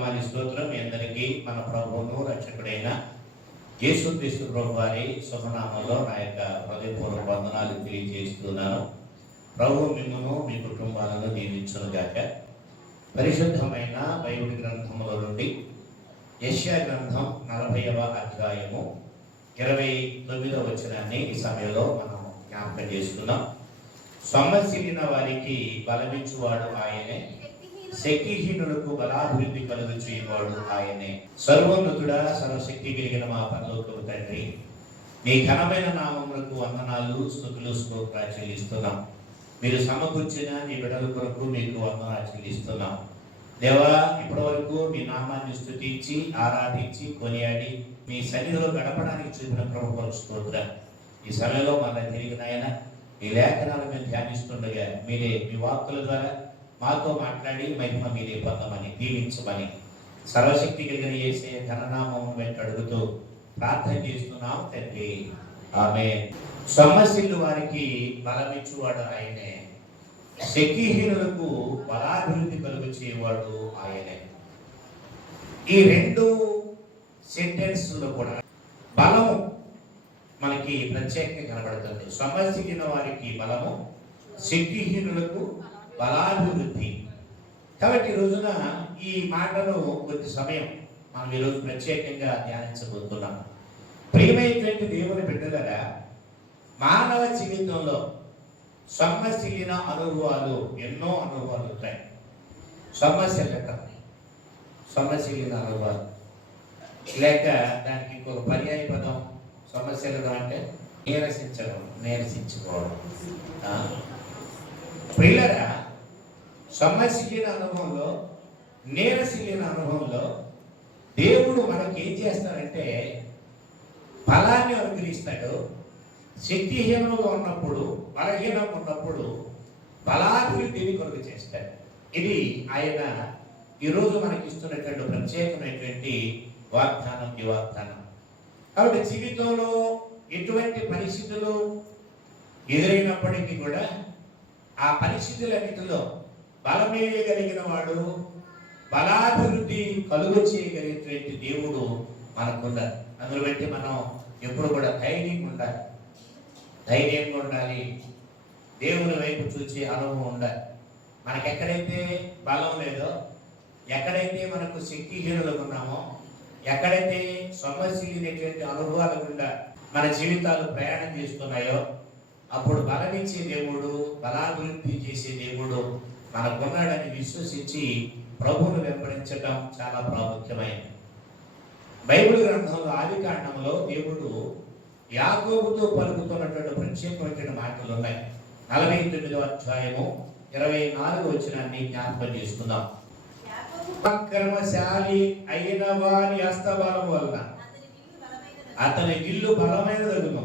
నామానికి స్తోత్రం. మీ అందరికీ మన ప్రభువును రక్షకుడైన యేసుక్రీస్తు ప్రభు వారి శుభనామంలో నా యొక్క హృదయపూర్వక వందనాలు తెలియజేస్తున్నాను. ప్రభు మిమ్మును మీ కుటుంబాలను దీవించునుగాక. పరిశుద్ధమైన బైబిల్ గ్రంథముల నుండి యెషయా గ్రంథం 40వ అధ్యాయము 29వ వచనాన్ని ఈ సమయంలో మనం జ్ఞాపకం చేసుకుందాం. సొమ్మసిల్లిన వారికి బలమిచ్చువాడు ఆయనే, శక్తిహీనులకు బలాభివృద్ధి కలుగు చేయవాడు ఆయనే. సర్వోన్నతుడా, సర్వశక్తి కలిగిన మా పరలోకపు తండ్రి, మీ ఘనమైన నామములకు వందనాలు, స్తుతులు, స్తోత్రాలు చెల్లిస్తున్నాం. మీరు సమకూర్చిన నీ బిడ్డల కొరకు మీకు వందనాలు చెల్లిస్తున్నాం. దేవా, ఇప్పటి వరకు మీ నామాన్ని స్తుతించి ఆరాధించి కొనియాడి మీ సన్నిధిలో గడపడానికి చూపిన ప్రభుత్వ స్తోత్రం. ఈ సమయంలో మళ్ళీ తిరిగిన ఆయన ఈ లేఖనాలు మేము ధ్యానిస్తుండగా మీరే మీ వాక్కుల ద్వారా మాతో మాట్లాడి మహిమ మీరే పొందమని దీవించమని సర్వశక్తి కలిగిన యేసయ్య ఘననామం వెంట అడుగుతూ ప్రార్థన చేస్తున్నాం తండ్రి, ఆమేన్. సొమ్మసిల్లు వారికి బలమిచ్చువాడు ఆయనే, శక్తిహీనులకు బలాభివృద్ధి కలుగు చేయవాడు ఆయనే. ఈ రెండు సెంటెన్స్లో కూడా బలము మనకి ప్రత్యేకంగా కనబడుతుంది. సొమ్మసిల్లిన వారికి బలము, శక్తిహీనులకు బలాభివృద్ధి. కాబట్టి ఈ రోజున ఈ మాటను కొద్ది సమయం మనం ఈరోజు ప్రత్యేకంగా ధ్యానించబోతున్నాం. ప్రియమైనటువంటి దేవుని బిడ్డలారా, మానవ జీవితంలో సొమ్మసిల్లిన అనుభవాలు ఎన్నో అనుభవాలు ఉంటాయి. సొమ్మసిల్లిన అనుభవాలు లేక దానికి ఇంకొక పర్యాయ పదం సమస్యలు అంటే నీరసించుకోవడం. ప్రియులరా, సొమ్మసిల్లిన అనుభవంలో, నీరసిల్లిన అనుభవంలో దేవుడు మనకి ఏం చేస్తాడంటే బలాన్ని అనుగ్రహిస్తాడు. శక్తిహీనంగా ఉన్నప్పుడు, బలహీనంగా ఉన్నప్పుడు బలాభివృద్ధిని కొరకు చేస్తాడు. ఇది ఆయన ఈరోజు మనకి ఇస్తున్నటువంటి ప్రత్యేకమైనటువంటి వాగ్దానం, ఈ వాగ్దానం. కాబట్టి జీవితంలో ఎటువంటి పరిస్థితులు ఎదురైనప్పటికీ కూడా ఆ పరిస్థితులన్నిటిలో బలమేయగలిగిన వాడు, బలాభివృద్ధి కలుగు చేయగలిగినటువంటి దేవుడు మనకున్నారు. అందులో బట్టి మనం ఎప్పుడు కూడా ధైర్యంగా ఉండాలి. దేవుని వైపు చూసే అనుభవం ఉండాలి. మనకెక్కడైతే బలం లేదో, ఎక్కడైతే మనకు శక్తిహీనులుగా ఉన్నామో, ఎక్కడైతే సొమ్మసిల్లినటువంటి అనుభవాల గుండా మన జీవితాలు ప్రయాణం చేస్తున్నాయో, అప్పుడు బలమిచ్చే దేవుడు, బలాభివృద్ధి చేసే దేవుడు మనకున్నాడని విశ్వసించి ప్రభువును వెంబడించడం చాలా ప్రాముఖ్యమైనది. బైబిల్ గ్రంథంలో ఆదికాండంలో దేవుడు యాకోబుతో పలుకుతున్నటువంటి ప్రత్యేకమైన మాటలు ఉన్నాయి. 49వ అధ్యాయము 24వ వచనాన్ని జ్ఞాపకం చేసుకుందాం. పరాక్రమశాలి అయిన వారి హస్తబలం వలన అతని విల్లు బలమైనదగును,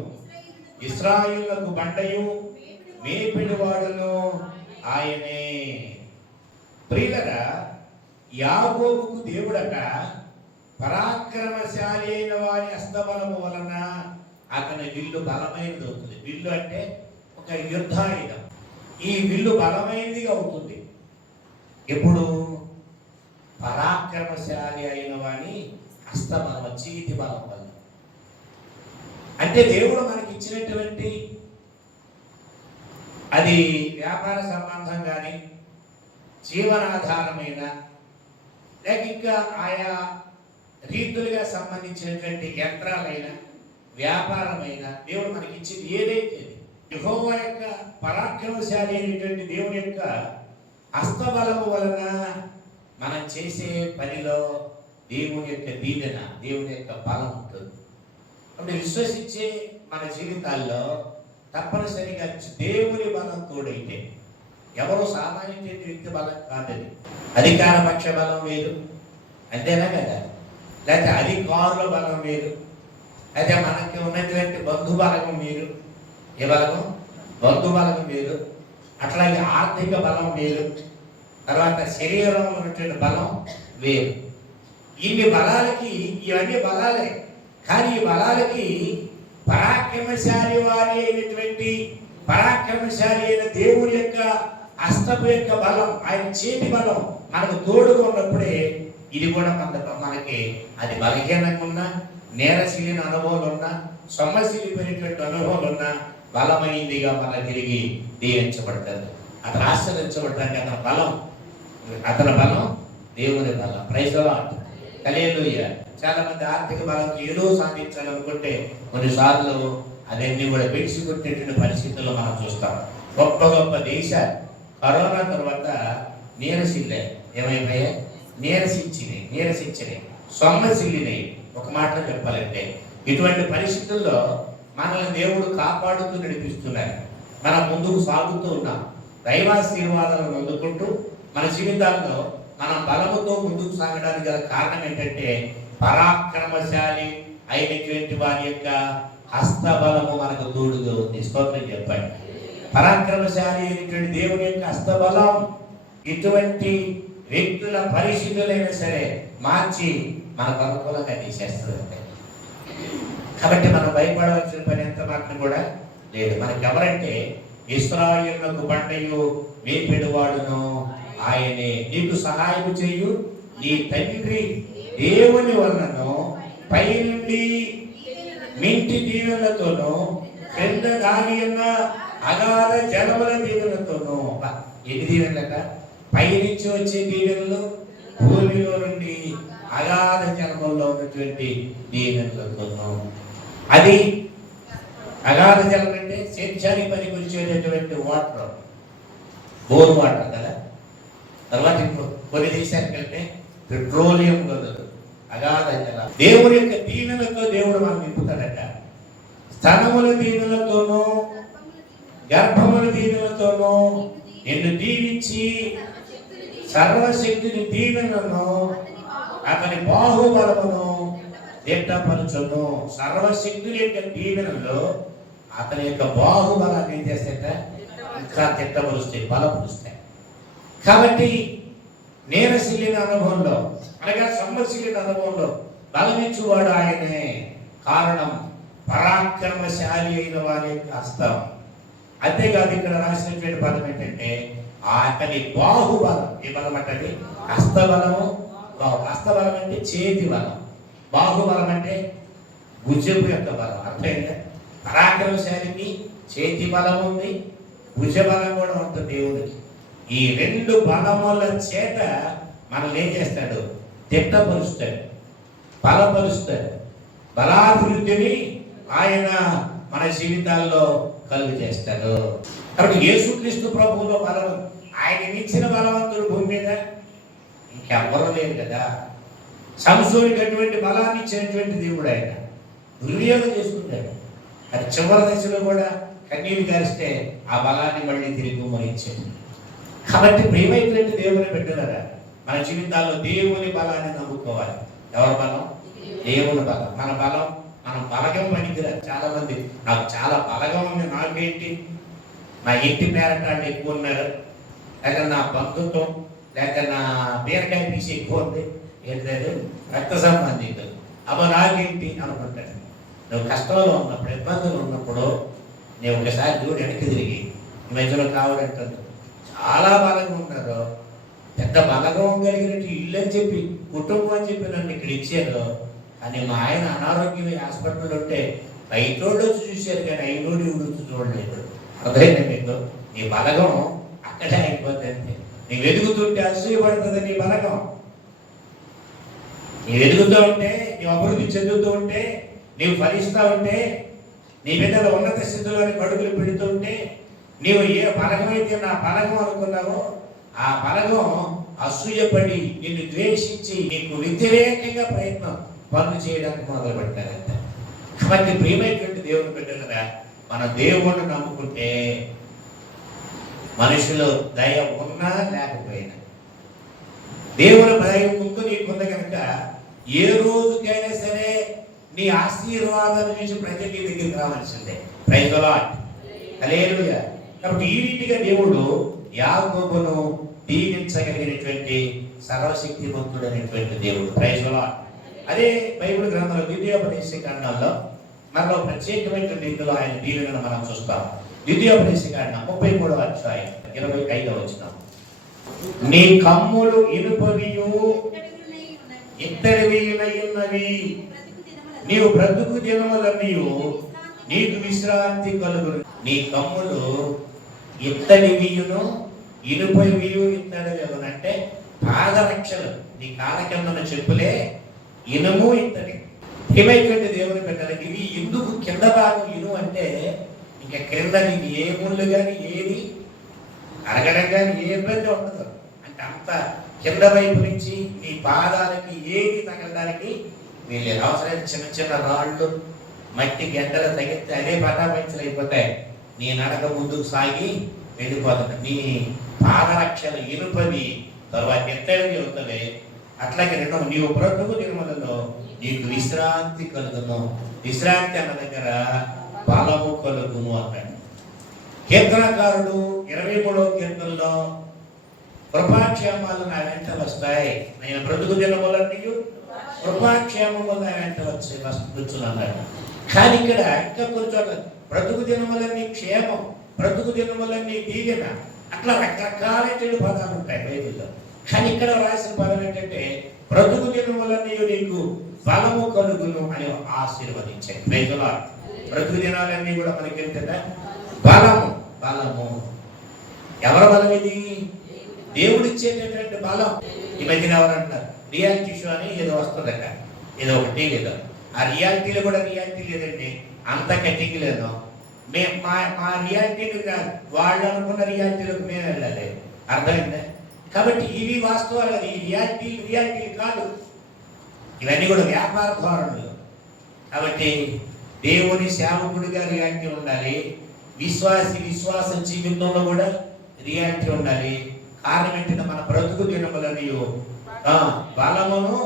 ఇశ్రాయేలులకు బండయు మేపిడివాడును ఆయనే. ప్రియులరా, యాకోబుకు దేవుడట పరాక్రమశాలి అయిన వారి హస్తబలము వలన అతని విల్లు బలమైనది అవుతుంది. విల్లు అంటే ఒక యుద్ధాయుధం. ఈ విల్లు బలమైనదిగా అవుతుంది ఎప్పుడు? పరాక్రమశాలి అయిన వాని హస్తబలం, చేతి బలం వల్ల. అంటే దేవుడు మనకి ఇచ్చినటువంటి అది వ్యాపార సంబంధం కానీ, జీవనాధారమైన లేక ఇంకా ఆయా రీతులుగా సంబంధించినటువంటి యంత్రాలైన, వ్యాపారమైన దేవుడు మనకి ఇచ్చింది ఏదైతే యెహోవా యొక్క పరాక్రమశాలి అయినటువంటి దేవుని యొక్క హస్తబలము వలన మనం చేసే పనిలో దేవుని యొక్క దీవెన, దేవుని యొక్క బలం ఉంటుంది. అంటే విశ్వసించే మన జీవితాల్లో తప్పనిసరిగా దేవుని బలం తోడైతే, ఎవరో సామాన్య వ్యక్తి బలం కాదని. అధికార పక్ష బలం వేరు, అంతేనా కదా? లేకపోతే అధికారుల బలం వేరు, అయితే మనకి ఉన్నటువంటి బంధు బలగం వేరు. ఏ బలము? బంధు బలగం వేరు. అట్లాగే ఆర్థిక బలం వేరు, తర్వాత శరీరంలో ఉన్నటువంటి బలం వేరు. ఇన్ని బలాలకి, ఇవన్నీ బలాలే, కానీ ఈ బలాలకి పరాక్రమశాలి వారి అయినటువంటి, పరాక్రమశాలి అయిన దేవుని యొక్క హస్తపు యొక్క బలం, ఆయన చేతి బలం మనకు తోడుగా ఉన్నప్పుడే ఇది కూడా మనకి అది బలహీనంగా ఉన్నా, నేరశీలిన అనుభవాలు ఉన్నా, సొమ్మశీలిపోయినటువంటి అనుభవాలు ఉన్నా బలమైందిగా మన తిరిగి దీవించబడతారు. అతను ఆశ్రయించబడటానికి అతని బలం దేవుని బలం. Praise the Lord. హల్లెలూయా. చాలా మంది ఆర్థిక బలంతో ఏదో సాధించాలనుకుంటే కొన్నిసార్లు అవన్నీ కూడా విడిచిపెట్టేటువంటి పరిస్థితుల్లో మనం చూస్తాం. గొప్ప గొప్ప దేశాలు కరోనా తర్వాత నీరసిల్లాయి. ఏమైపోయాయి? నీరసించినాయి, సొమ్మసిల్లినాయి. ఒక మాటలో చెప్పాలంటే ఇటువంటి పరిస్థితుల్లో మనల్ని దేవుడు కాపాడుతూ నడిపిస్తున్నారు. మనం ముందుకు సాగుతూ ఉన్నాం. దైవాశీర్వాదాలను అందుకుంటూ మన జీవితాల్లో మనం బలముతో ముందుకు సాగడానికి గల కారణం ఏంటంటే పరాక్రమశాలి అయినటువంటి వారి యొక్క హస్తబలము మనకు తోడుగా ఉంది. స్తోత్రం చెప్పండి. పరాక్రమశాలి అయినటువంటి దేవుని యొక్క హస్తబలం ఇటువంటి వ్యక్తుల పరిస్థితులైనా సరే మార్చి మనకు అనుకూలంగా తీసేస్తుంది. కాబట్టి మనం భయపడవలసిన పని ఎంత మాత్రం కూడా లేదు. మనకి ఎవరంటే ఇశ్రాయేలునకు బండయు మేపెడువాడును ఆయనే, నీకు సహాయం చేయు నీ తండ్రి దేవుని వలనను పైనుండి మింటి దీవెనలతోనూ క్రింద దాని ఉన్న అగాధ జలముల దీవెనలతోనూ. ఎన్ని దీవెనలట? పైనుంచి వచ్చే దీవెనలు, భూమిలో నుండి అగాధ జలముల్లో ఉన్నటువంటి దీవెనలతోనూ. అది అగాధ జలం అంటే సేద్యానికి పనికి వచ్చేటటువంటి వాటర్, బోర్ వాటర్ కదా. తర్వాత కొన్ని దేశానికి వెళ్తే పెట్రోలియం గదులు, అగాధ జలం. దేవుని యొక్క దీవెనలతో దేవుడు మనం నింపుతాడట. స్తనముల దీవెనలతోనూ గర్భముల దీవెనలతోనూ నిన్ను దీవించి సర్వశక్తిని దీవెనలను అతని బాహుబలమును దిట్టపరచును. సర్వశక్తుల యొక్క దీవెనలో అతని యొక్క బాహుబలాన్ని ఏం చేస్తాయట? ఇంకా దిట్టపరుస్తాయి, బలపరుస్తాయి. కాబట్టి నీరశీలిన అనుభవంలో అనగా సొమ్మశీలిన అనుభవంలో బలమిచ్చువాడు ఆయనే. కారణం పరాక్రమశాలి అయిన వారి యొక్క హస్తం. అంతేకాదు ఇక్కడ రాసినటువంటి పదం ఏంటంటే అతని బాహుబలం. ఏ బలం అంటే? హస్తబలము. హస్తబలం అంటే చేతి బలం, బాహుబలం అంటే భుజము యొక్క బలం. అర్థమైందా? పరాక్రమశాలికి చేతి బలం ఉంది, భుజ బలం కూడా ఉంటుంది దేవుడికి. ఈ రెండు బలముల చేత మనల్ని ఏం చేస్తాడు? దిట్టపరుస్తాడు, బలపరుస్తాడు. బలాభివృద్ధిని ఆయన మన జీవితాల్లో కలుగు చేస్తాడు. కాబట్టి యేసుక్రీస్తు ప్రభువులో బలం, ఆయన మించిన బలవంతుడు భూమి మీద ఇంకెవ్వరూ లేరు కదా. సంసోనికి అటువంటి బలాన్ని ఇచ్చినటువంటి దేవుడు ఆయన దుర్వినియోగం చేసుకుంటాడు. అది చివరి దశలో కూడా కన్నీరు గారిస్తే ఆ బలాన్ని మళ్ళీ తిరిగి కుమ్మరించాడు. కాబట్టి ప్రియమైనటువంటి దేవుని బిడ్డలారా, మన జీవితాల్లో దేవుని బలాన్ని నమ్ముకోవాలి. ఎవరి బలం? దేవుని బలం. మన బలం, మనం బలగం పనికిరాదు. చాలా మంది నాకు చాలా బలగం ఉంది, నాకేంటి, నా ఇంటి పేరటాళ్ళు ఎక్కువ ఉన్నారు, లేక నా బంధుత్వం, లేక నా బీరకాయ పీసి ఎక్కువ ఉంది, ఏంటంటే రక్త సంబంధికులు, అబ్బా నాకేంటి అనుకుంటాడు. నువ్వు కష్టంలో ఉన్నప్పుడు, ఇబ్బందులు ఉన్నప్పుడు నేను ఒకసారి చూడు వెనక్కి తిరిగి ఈ మధ్యలో కావాలంటుంది. చాలా బలంగా ఉన్నారు, పెద్ద బలగం కలిగినట్టు ఇల్లు అని చెప్పి, కుటుంబం అని చెప్పి నన్ను ఇక్కడ ఇచ్చారు. కానీ మా ఆయన అనారోగ్యం హాస్పిటల్లో ఉంటే బయటోళ్ళు వచ్చి చూశారు, కానీ ఐనోడు ఇవి వచ్చి చూడలేదు. అర్థమైంది మీకు? నీ బలగం అక్కడే అయిపోతుంది. నీవు ఎదుగుతుంటే అసూయపడుతుంది నీ బలగం. నీవు ఎదుగుతూ ఉంటే, నీవు అభివృద్ధి చెందుతూ ఉంటే, నీవు ఫలిస్తూ ఉంటే, నీ బిడ్డల ఉన్నత స్థితిలోని కడుగులు పెడుతూ ఉంటే, నీవు ఏ బలగం అయితే నా బలగం అనుకున్నావో ఆ బలగం అసూయపడి నిన్ను ద్వేషించి నీకు వ్యతిరేకంగా పనులు చేయడానికి మొదలు పెట్టారంట. కాబట్టి ప్రియమైనటువంటి దేవుని బిడ్డలుగా మన దేవుణ్ణి నమ్ముకుంటే మనుషులు దయ ఉన్నా లేకపోయినా, దేవుని దయ ముందు నీకుంది కనుక ఏ రోజుకైనా సరే నీ ఆశీర్వాదాల నుంచి ప్రజలు నీ దగ్గరికి రావాల్సిందే. Praise the Lord. హల్లెలూయా. కాబట్టి ఈ రీతిగా దేవుడు యాకోబును దీవించగలిగినటువంటి సర్వశక్తిమంతుడు అనేటువంటి దేవుడు. Praise the Lord. అదే బైబిల్ గ్రంథంలో ద్వితీయోపదేశ కాండంలో మనలో ప్రత్యేకమైనటువంటి రీతిలో ఆయన దీవెనను మనం చూస్తాం. ద్వితీయోపదేశ కాండం 33వ అధ్యాయం 25వ వచనం. నీ కమ్ములు ఇనుపవియు ఇత్తడివి ఉన్నవి నీవు బ్రతుకు దినములన్నీ నీకు విశ్రాంతి కలుగును. నీ కమ్ములు ఇత్తడివియును ఇనుపవియు ఇత్తడివి అంటే పాదరక్షలు, నీ కాల కింద చెప్పులే ఇనుము ఇత్తడి. ఏమైపోయింది దేవుని బిడ్డలకి ఇవి ఎందుకు కింద భాగం ఇనుము అంటే ఇంకా క్రింద నీకు ఏ ముళ్ళు కానీ ఏది అరగడం కానీ ఏ ఇబ్బంది ఉండదు. అంటే అంత కింద వైపు నుంచి నీ పాదాలకి ఏది తగలడానికి వీళ్ళు అవసరమైన చిన్న చిన్న రాళ్ళు మట్టి గెడ్డలు తగిలితే అదే పటాపంచలు అయిపోతాయి. నీ నడక ముందుకు సాగి వెళ్ళిపోతుంది. నీ పాదరక్షలు ఇనుపవి తర్వాత ఎత్తడివి అవుతుంది. అట్లాగే రెండవ నీవు బ్రతుకు దినములలో నీకు విశ్రాంతి కలుగును. విశ్రాంతి అన్న దగ్గర బలము కలుగును అన్నాడు. కీర్తనకారుడు 23వ కీర్తనలో కృపాక్షేమాలు నా వెంట వస్తాయి, నేను బ్రతుకు దినములన్నీ కృపాక్షేమము నా వెంట వచ్చి అన్నాడు. కానీ ఇక్కడ ఇంకా కొంచెం బ్రతుకు దినములన్నీ క్షేమం, బ్రతుకు దినములన్నీ దీవెన, అట్లా రకరకాలైన పదాలు ఉంటాయి బైబిల్లో. కానీ ఇక్కడ రాసిన పదం ఏంటంటే బ్రతుకు దినములన్నీ నీకు బలము కలుగును అని ఆశీర్వదించాయి. ప్రైజులా బ్రతుకు దినాలన్నీ కూడా మనకి ఏంటంటే బలము. బలము ఎవరి బలం ఇది? దేవుడు ఇచ్చేటటువంటి బలం. ఈ మధ్యన ఎవరంటారు రియాలిటీ షో అని ఏదో వస్తుందట, ఏదో ఒక టీవీలో. ఆ రియాలిటీలో కూడా రియాలిటీ లేదండి, అంత కట్టింగ్ లేదు. మా రియాలిటీలు కాదు, వాళ్ళు అనుకున్న రియాలిటీలకు మేము వెళ్ళాలి. అర్థమైందా? కాబట్టి ఇవి వాస్తవాలు, అది రియాలిటీ కాదు, ఇవన్నీ కూడా వ్యాపార ధోరణులు. కాబట్టి దేవుని సేవకుడిగా రియాలిటీ ఉండాలి, విశ్వాస జీవితంలో కూడా రియాలిటీ ఉండాలి. కారణం ఏంటంటే మన బ్రతుకు దినములని బలమును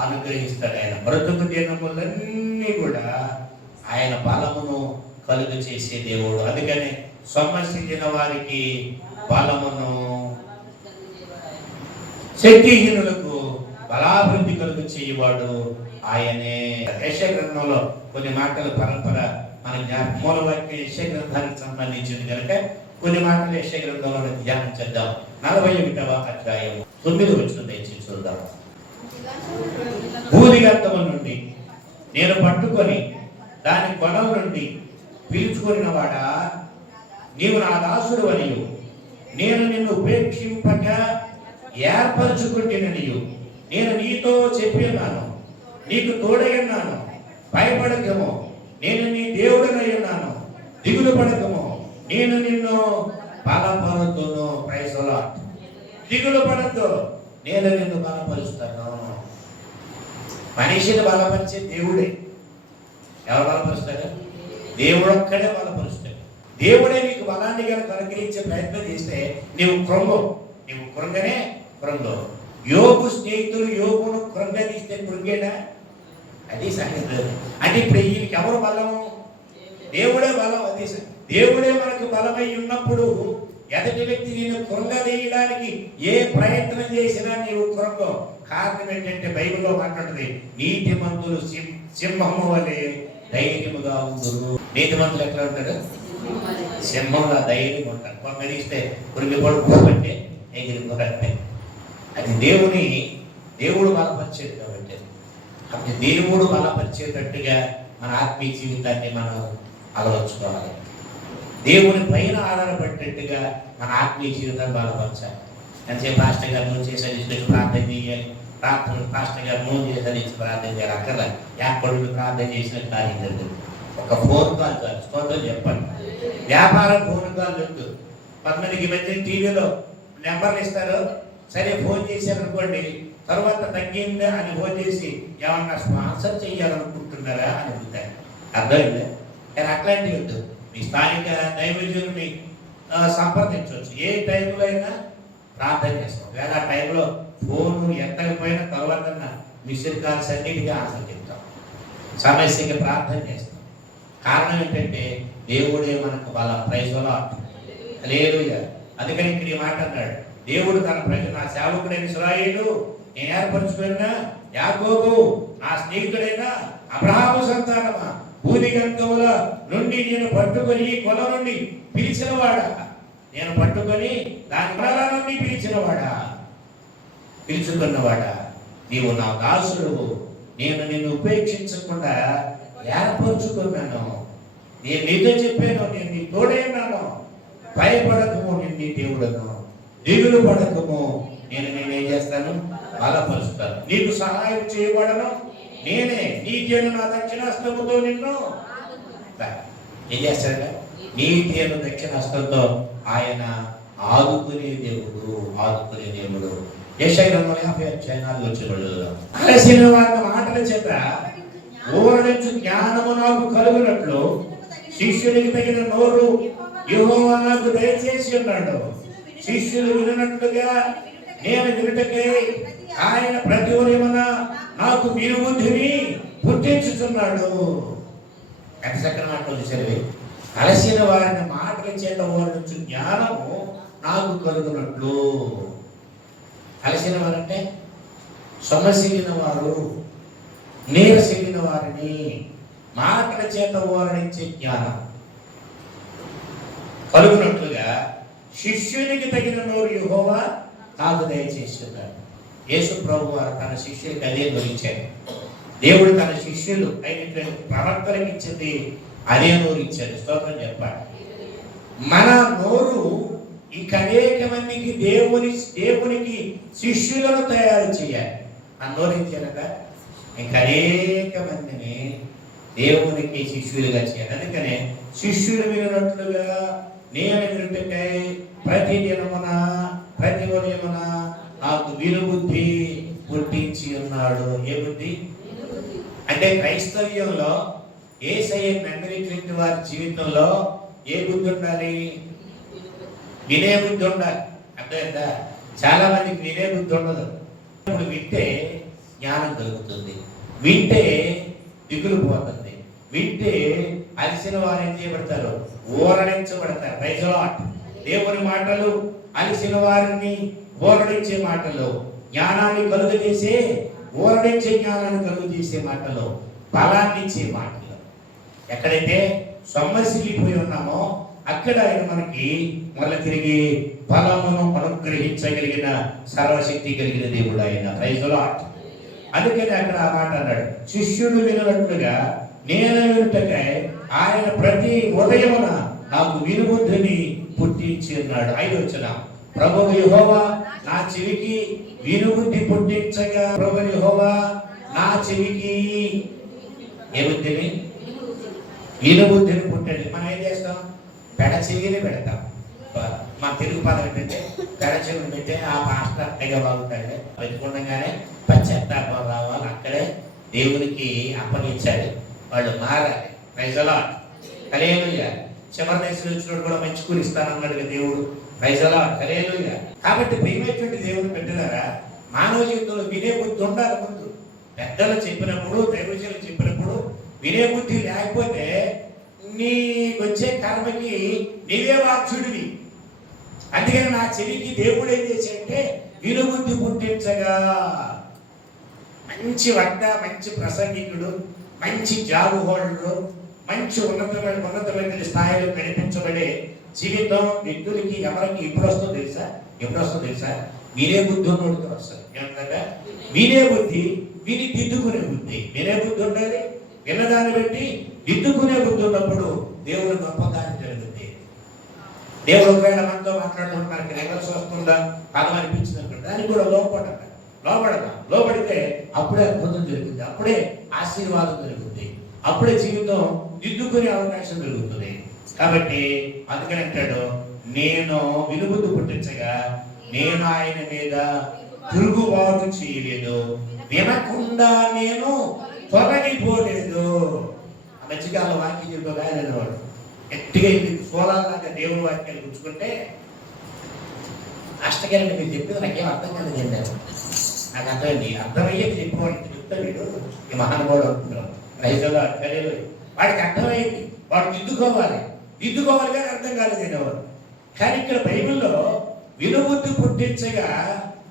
అనుగ్రహిస్తాడు ఆయన. బ్రతుకు దినములన్నీ కూడా ఆయన బలమును కలుగు చేసే దేవుడు. అందుకని సొమ్మసిల్లిన వారికి బలమును, శక్తిహీనులకు బలాభివృద్ధి కలుగు చేయవాడు ఆయనే. యెషయా గ్రంథంలో కొన్ని మాటల పరంపర మన మూలవాక్య యెషయా గ్రంథానికి సంబంధించింది కనుక కొన్ని మాటలు యెషయా గ్రంథంలో ధ్యానం చేద్దాం. 41వ అధ్యాయం 9వ వచనం దయచేసి చూద్దాం. భూదిగంతము నుండి నేను పట్టుకొని దాని కొనం నుండి పిలుచుకొనిన వాడా, నీవు నా దాసుడు అనియు, నేను నిన్ను ఉపేక్షింపక ఏర్పరచుకుంటున్ననియు నేను నీతో చెప్పి ఉన్నాను, నీకు తోడై ఉన్నాను, భయపడకము, నేను నీ దేవుడనై ఉన్నాను, దిగులు పడకము, నేను నిన్ను బలపరుతును. Praise the lord. దిగులు పడద్దు, నేను నిన్ను బలపరుస్తాను. మనిషిని బలపరిచే దేవుడే. ఎవరు బలపరుస్తాడు? దేవుడు ఒక్కడే బలపరుస్తాడు. దేవుడే నీకు బలాన్ని కనుక అనుగ్రహించే ప్రయత్నం చేస్తే నీవు కృంగనే కృంగవు. యోగు స్నేహితులు యోగును కృంగదీస్తే కృంగేనా? అది సంగతి. అంటే ఇప్పుడు వీళ్ళకి ఎవరు బలము? దేవుడే బలం. అది దేవుడే మనకు బలమై ఉన్నప్పుడు ఎదుటి వ్యక్తి నేను కృంగదీయడానికి ఏ ప్రయత్నం చేసినా నీవు కృంగవు. కారణం ఏంటంటే బైబిల్లో మాట్లాడుతుంది, నీతిమంతులు సింహము వలె ధైర్యముగా ఉందురు. నీతిమంతులు ఎట్లా ఉంటారు? సింహంలో ధైర్యం ఉంటారు. కృంగదీస్తే కృంగిపడిపోబట్టే ఎగిరిపోతే అది దేవుడు బలపరిచేది. కాబట్టి అప్పుడు దేవుడు బలపరిచేటట్టుగా మన ఆత్మీయ జీవితాన్ని మనం అలవర్చుకోవాలి. దేవుని పైన ఆధారపడేట్టుగా మన ఆత్మీయ జీవితాన్ని బలపరచాలి. అంటే పాస్టర్ గారు నువ్వు చేసేది ప్రార్థన చేయాలి, పాస్టర్ గారు నువ్వు చేసేది ప్రార్థన చేయాలి. అక్కడ యాపడులు ప్రార్థన చేసిన కార్యం జరుగుతుంది. ఒక ఫోన్ కాల్ చాలు, స్తోత్రం చెప్పండి. వ్యాపారం ఫోన్ కాల్ వద్దు. 10 మధ్య టీవీలో నెంబర్లు ఇస్తారు, సరే ఫోన్ చేశారనుకోండి, తర్వాత తగ్గిందా అని ఫోన్ చేసి ఏమన్నా స్పాన్సర్ చేయాలనుకుంటున్నారా అని అడుగుతారు. అర్థమైందా? కానీ అట్లాంటివి వద్దు. మీ స్థానిక దైవజనుని సంప్రదించవచ్చు. ఏ టైంలో అయినా ప్రార్థన చేస్తాం. లేదా ఆ టైంలో ఫోను ఎత్తకపోయినా తర్వాత మిస్డ్ కాల్స్ అన్నిటికీ ఆన్సర్ చెప్తాం. సమస్యకి ప్రార్థన చేస్తాం. కారణం ఏంటంటే దేవుడే మనకు బలం. Praise the Lord. హల్లెలూయా. అందుకని ఇక్కడ ఈ మాట అన్నాడు, దేవుడు తన ప్రజలు, నా సేవకుడైన ఇశ్రాయేలు నేను ఏర్పరచుకున్న యాకోబు, నా స్నేహితుడైన అబ్రహాము సంతానమా, భూదిగంతముల నుండి నేను పట్టుకొని కొల నుండి పిలిచినవాడా, నేను పట్టుకొని దాని కొల నుండి పిలుచుకున్నవాడా, నీవు నా దాసుడు, నేను నిన్ను ఉపేక్షించకుండా ఏర్పరచుకున్నాను. నేను నీతో చెప్పాను, నేను నీ తోడే ఉన్నాను. భయపడకము, నేను నీ దేవుడను. దిగులు పడకము, నేను నేనేం చేస్తాను, బలపరుస్తాను. నీకు సహాయం చేయబడను నేనే. నీతి అను నా దక్షిణాస్తముతో నిన్ను ఏం చేస్తాడు? నీతి అను దక్షిణాస్తంతో ఆయన ఆదుకునే దేవుడు, ఆదుకునే దేవుడు. యెషయా 50:4 వచ్చేవాళ్ళు కలిసిన వారి మాటల చేత ఊరడించు జ్ఞానము నాకు కలుగునట్లు శిష్యుడికి తగిన నోరు యెహోవా నాకు దయచేసి ఉన్నాడు. శిష్యులు వినట్టుగా నేను వినుటకై ఆయన ప్రతి ఉదయమున నాకు వినుబుద్ధిని పుట్టించుతున్నాడు. ఎంత చక్కని మాటలు చూసారు. కలిసిన వారిని మాటల చేత ఊరడించు జ్ఞానము నాకు కలుగునట్లు. కలిసిన వారంటే సొమ్మసిగిన వారు, నీరసిగిన వారిని మాటల చేత ఊరడించే జ్ఞానం కలుగునట్లుగా శిష్యునికి తగిన నోరు యెహోవా నాకు దయచేస్తున్నాడు. యేసు ప్రభు వారు తన శిష్యులకు అదే నోరిచ్చాడు. దేవుడు తన శిష్యులు అయినటువంటి ప్రవక్తలకు ఇచ్చింది అదే నోరు ఇచ్చాడు. స్తోత్రం చెప్పాలి. మన నోరు ఇంక అనేక మందికి దేవునికి శిష్యులను తయారు చేయాలి. ఆ నోరు ఇచ్చానక ఇంక అనేక మందిని దేవునికి శిష్యులుగా చేయాలి. అందుకనే శిష్యులు వినట్లుగా నేను వినుటకై ప్రతి దినమున ప్రతి ఉదయమున నాకు వినుబుద్ధి పుట్టించి ఉన్నాడు. ఏ బుద్ధి అంటే క్రైస్తవ్యంలో యేసయ్య నమ్మినటువంటి వారి జీవితంలో ఏ బుద్ధి ఉండాలి? వినే బుద్ధి ఉండాలి. అర్థమైందా? చాలా మందికి వినే బుద్ధి ఉండదు. ఇప్పుడు వింటే జ్ఞానం కలుగుతుంది, వింటే దిగులు పోతుంది, వింటే అలిసిన వారు ఏం చేయబడతారు? ఊరడించబడతారు. Praise the Lord. దేవుని మాటలు అలిసిన వారిని ఊరడించే మాటలు, జ్ఞానాన్ని కలుగజేసే ఊరడించే జ్ఞానాన్ని కలుగజేసే మాటలు, బలాన్ని ఇచ్చే మాటలు. ఎక్కడైతే సొమ్మసిల్లిపోయి ఉన్నామో అక్కడ ఆయన మనకి మళ్ళీ తిరిగి బలమును అనుగ్రహించగలిగిన సర్వశక్తి కలిగిన దేవుడు ఆయన. Praise the lord. అందుకని అక్కడ ఆ మాట అన్నాడు, శిష్యుడు వినట్లుగా నేను వినుటకై ఆయన ప్రతి ఉదయమున నాకు వినుబుద్ధిని పుట్టించి ఉన్నాడు. 5వ వచనం, ప్రభువు యెహోవా నా చెవికి వినుబుద్ధి పుట్టించగా, ప్రభువు యెహోవా నా చెవికి ఏ బుద్ధిని? వినుబుద్ధిని పుట్టాడు. మనం ఏం చేస్తాం? పెడ చెవిని పెడతాం. మా తెలుగు పదం ఏంటంటే పెడ చెవిని పెట్టే ఆ పాస్టర్ అట్టగా బాగుంటాడు. వెతుకుండగానే పశ్చాత్తాపం రావాలి. అక్కడే దేవునికి అప్పగించాలి. వాళ్ళు మారాలి. Praise the Lord. హల్లెలూయా. చివరి దశలో వచ్చినప్పుడు కూడా మంచి కూలి ఇస్తానన్నాడు దేవుడు. Praise the Lord. హల్లెలూయా. కాబట్టి ప్రియమైనటువంటి దేవుని బిడ్డలారా, మానవ జీవితంలో వినే బుద్ధి ఉండాలి. ముందు పెద్దలు చెప్పినప్పుడు, దైవజనులు చెప్పినప్పుడు వినే బుద్ధి లేకపోతే నీకు వచ్చే కర్మకి నీవే వాక్యుడివి. అందుకని నా చెవికి దేవుడు ఏం చేశాడంటే వినుబుద్ధి పుట్టించగా, మంచి వక్త, మంచి ప్రసంగికుడు, మంచి జాబు హోల్డరు, మంచి ఉన్నతమైన స్థాయిలో కనిపించబడే జీవితం వ్యక్తులకి ఎవరికి ఎప్పుడు వస్తుందో తెలుసా? ఎప్పుడు వస్తుందో తెలుసా? వినే బుద్ధి ఉన్నోడికి వస్తుంది. ఏమంటారా? వినే బుద్ధి, విని దిద్దుకునే బుద్ధి. వినే బుద్ధి ఉండాలి, విన్నదాన్ని బట్టి దిద్దుకునే బుద్ధి ఉన్నప్పుడు దేవుడు గొప్ప కార్యం జరుగుతుంది. దేవుడు ఒకవేళ మనతో మాట్లాడుతుంటే మనకి నెగల్స్ వస్తుందా, పదం అనిపించింది, దానికి కూడా లోపడితే అప్పుడే అద్భుతం జరుగుతుంది, అప్పుడే ఆశీర్వాదం జరుగుతుంది, అప్పుడే జీవితం దిద్దుకునే అవకాశం జరుగుతుంది. కాబట్టి అందుకని అంటాడు, నేను వినుబుద్ధి పుట్టించగా నేను ఆయన మీద తిరుగుబాటు చేయలేదు, వినకుండా నేను తొలగిపోలేదు. ఆ మధ్యకాల వాక్యం చెప్పగానేవాడు గట్టిగా సోలాగా దేవుని వాక్యాలు గుర్చుకుంటే అష్టగారిని మీరు చెప్పింది నాకేం అర్థం కాలేదండి. నాకు అర్థమైంది, అర్థమయ్యేది చెప్పేవాడు చెప్తాడు వీడు, ఈ మహానుభావుడు అనుకుంటున్నాం. రైతులు కరేలు వాడికి అర్థమైంది, వాడు దిద్దుకోవాలి కానీ అర్థం కాలేదండి ఎవరు. కానీ ఇక్కడ బైబిల్లో వినుబుద్ధి పుట్టించగా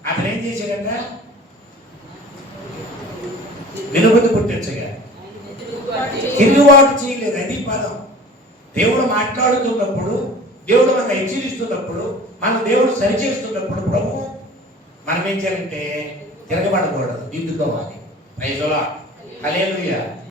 అతను ఏం చేశాడంట? వినుబుద్ధి పుట్టించగా తిరుగుబాటు చేయలేదు. అది పదం. దేవుడు మాట్లాడుతున్నప్పుడు, దేవుడు మనం హెచ్చరిస్తున్నప్పుడు, మన దేవుడు సరిచేస్తున్నప్పుడు ప్రభు మనం ఏం చేయాలంటే తిరగబడకూడదు, దిద్దుకోవాలి. Praise the Lord. హల్లెలూయా.